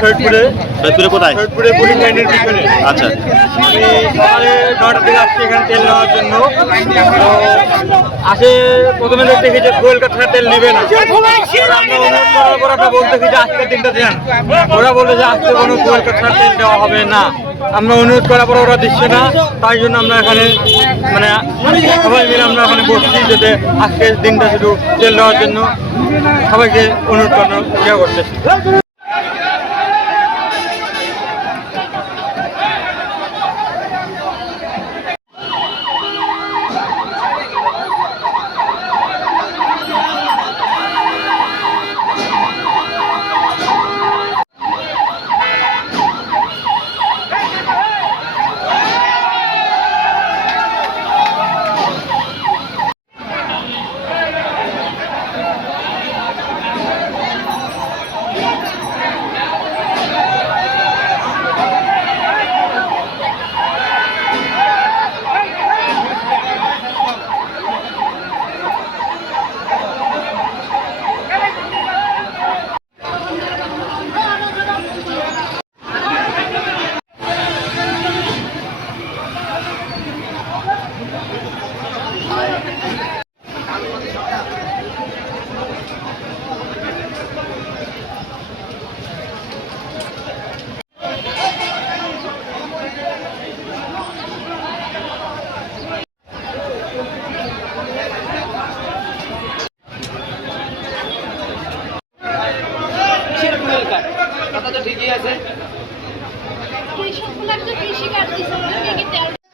সৈয়দপুরে কোথায়? সৈয়দপুরে পুলিশ লাইনের পিছনে। আচ্ছা, আমি সকালে 9টার দিকে আসছি এখানে তেল নেওয়ার জন্য। তো আসে প্রথমে দেখি যে ফুয়েল কাঠ তেল নেবে না। আমরা অনুরোধ করার পর আমরা বলতে যে আজকের দিনটা দেন। ওরা বলে যে আজকে কোনো ফুয়েল কাঠ তেল দেওয়া হবে না। আমরা অনুরোধ করার পর ওরা দিচ্ছে না, তাই জন্য আমরা এখানে মানে সবাই মিলে আমরা এখানে বসছি যাতে আজকের দিনটা শুধু তেল দেওয়ার জন্য সবাইকে অনুরোধ করানো ইয়ে করতেছি।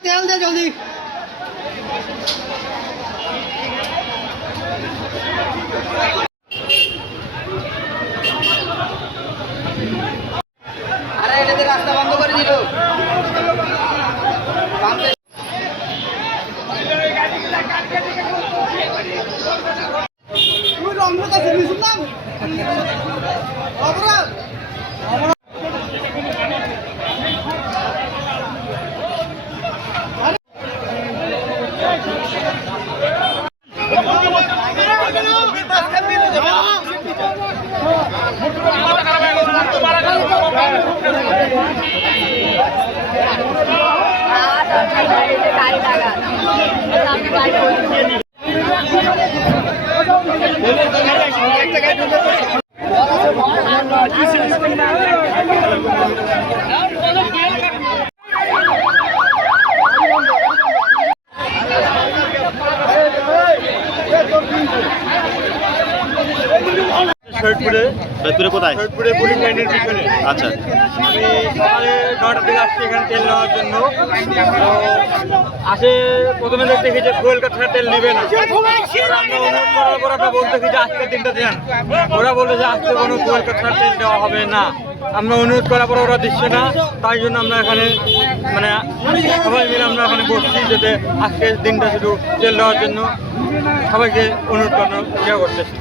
তেল দে জলদি। আরে এটাতে রাস্তা বন্ধ করে দিল। তুই রংটা চিনি শুনলাম অপরাধ। সৈয়দপুরে কোথায়? সৈয়দপুরে পুলিশ লাইনের পিছনে। আচ্ছা, আমি সকালে 9টার দিকে আসছি এখানে তেল নেওয়ার জন্য। তো আসে প্রথমে দেখি যে ফুয়েল কাঠ তেল নেবে না। আমরা অনুরোধ করার পর আমরা বলতে যে আজকের দিনটা দেন। ওরা বলে যে আজকে কোনো ফুয়েল কাঠ তেল দেওয়া হবে না। আমরা অনুরোধ করার পর ওরা দিচ্ছে না, তাই জন্য আমরা এখানে মানে সবাই মিলে আমরা এখানে বসছি যাতে আজকের দিনটা শুধু তেল দেওয়ার জন্য সবাইকে অনুরোধ করানো ইয়ে করতেছি।